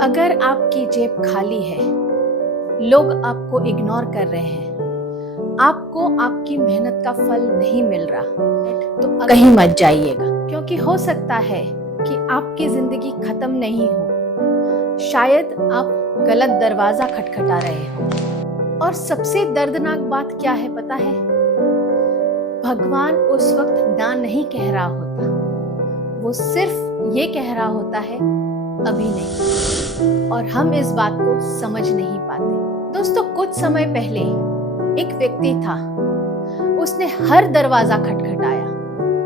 अगर आपकी जेब खाली है, लोग आपको इग्नोर कर रहे हैं, आपको आपकी मेहनत का फल नहीं मिल रहा, तो कहीं मत जाइएगा, क्योंकि हो सकता है कि आपकी जिंदगी खत्म नहीं हो। शायद आप गलत दरवाजा खटखटा रहे हो। और सबसे दर्दनाक बात क्या है पता है? भगवान उस वक्त ना नहीं कह रहा होता, वो सिर्फ ये कह रहा होता है अभी नहीं। और हम इस बात को समझ नहीं पाते। दोस्तों, कुछ समय पहले एक व्यक्ति था, उसने हर दरवाजा खटखटाया,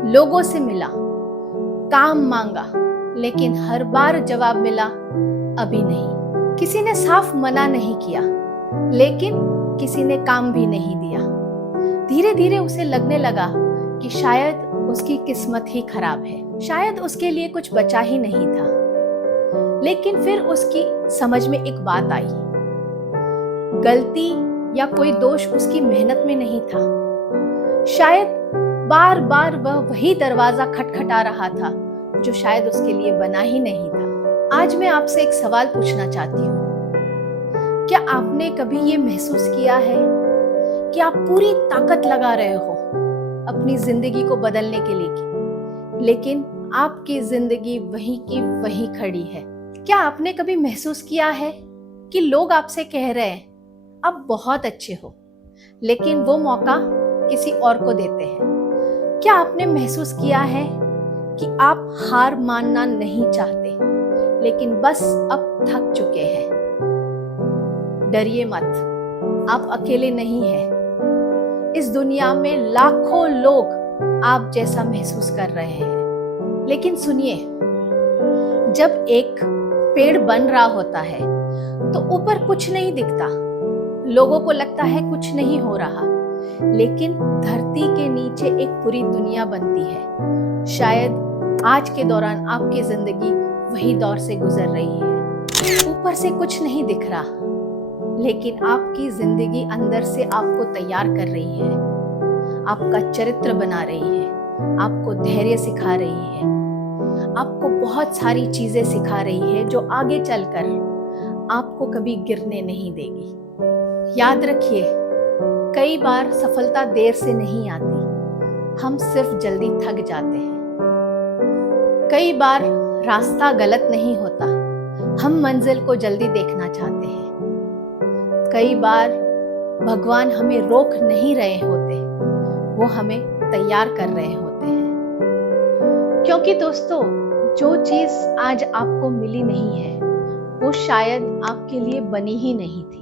लोगों से मिला, काम मांगा, लेकिन हर बार जवाब मिला अभी नहीं। किसी ने साफ मना नहीं किया, लेकिन किसी ने काम भी नहीं दिया। धीरे धीरे उसे लगने लगा कि शायद उसकी किस्मत ही खराब है, शायद उसके लिए कुछ बचा ही नहीं था। लेकिन फिर उसकी समझ में एक बात आई, गलती या कोई दोष उसकी मेहनत में नहीं था। शायद बार बार वह वही दरवाजा खटखटा रहा था जो शायद उसके लिए बना ही नहीं था। आज मैं आपसे एक सवाल पूछना चाहती हूँ, क्या आपने कभी ये महसूस किया है कि आप पूरी ताकत लगा रहे हो अपनी जिंदगी को बदलने के लिए, लेकिन आपकी जिंदगी वहीं की वहीं खड़ी है? क्या आपने कभी महसूस किया है कि लोग आपसे कह रहे हैं आप बहुत अच्छे हो, लेकिन वो मौका किसी और को देते हैं? क्या आपने महसूस किया है कि आप हार मानना नहीं चाहते, लेकिन बस अब थक चुके हैं? डरिए मत, आप अकेले नहीं हैं। इस दुनिया में लाखों लोग आप जैसा महसूस कर रहे हैं। लेकिन सुनिए, जब एक पेड़ बन रहा होता है तो ऊपर कुछ नहीं दिखता, लोगों को लगता है कुछ नहीं हो रहा, लेकिन धरती के नीचे एक पूरी दुनिया बनती है। शायद आज के दौरान आपकी जिंदगी वही दौर से गुजर रही है। ऊपर से कुछ नहीं दिख रहा, लेकिन आपकी जिंदगी अंदर से आपको तैयार कर रही है, आपका चरित्र बना रही है, आपको धैर्य सिखा रही है, आपको बहुत सारी चीजें सिखा रही है जो आगे चलकर आपको कभी गिरने नहीं देगी। याद रखिए, कई बार सफलता देर से नहीं आती, हम सिर्फ जल्दी थक जाते हैं। कई बार रास्ता गलत नहीं होता, हम मंजिल को जल्दी देखना चाहते हैं। कई बार भगवान हमें रोक नहीं रहे होते, वो हमें तैयार कर रहे होते हैं। क्योंकि दोस्तों, जो चीज आज आपको मिली नहीं है, वो शायद आपके लिए बनी ही नहीं थी,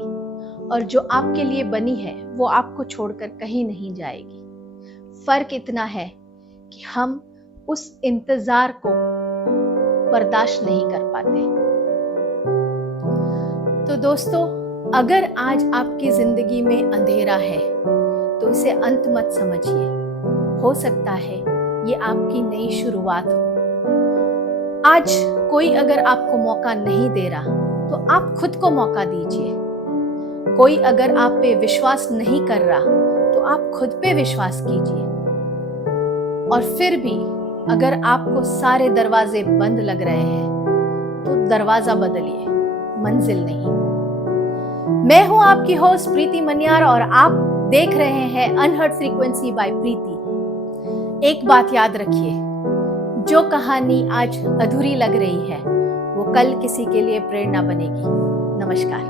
और जो आपके लिए बनी है वो आपको छोड़कर कहीं नहीं जाएगी। फर्क इतना है कि हम उस इंतजार को बर्दाश्त नहीं कर पाते। तो दोस्तों, अगर आज आपकी जिंदगी में अंधेरा है तो इसे अंत मत समझिए। हो सकता है ये आपकी नई शुरुआत हो। आज कोई अगर आपको मौका नहीं दे रहा तो आप खुद को मौका दीजिए। कोई अगर आप पे विश्वास नहीं कर रहा तो आप खुद पे विश्वास कीजिए। और फिर भी अगर आपको सारे दरवाजे बंद लग रहे हैं तो दरवाजा बदलिए, मंजिल नहीं। मैं हूं आपकी होस्ट प्रीति मनियार, और आप देख रहे हैं अनहर्ड फ्रीक्वेंसी बाय प्रीति। एक बात याद रखिए, जो कहानी आज अधूरी लग रही है वो कल किसी के लिए प्रेरणा बनेगी। नमस्कार।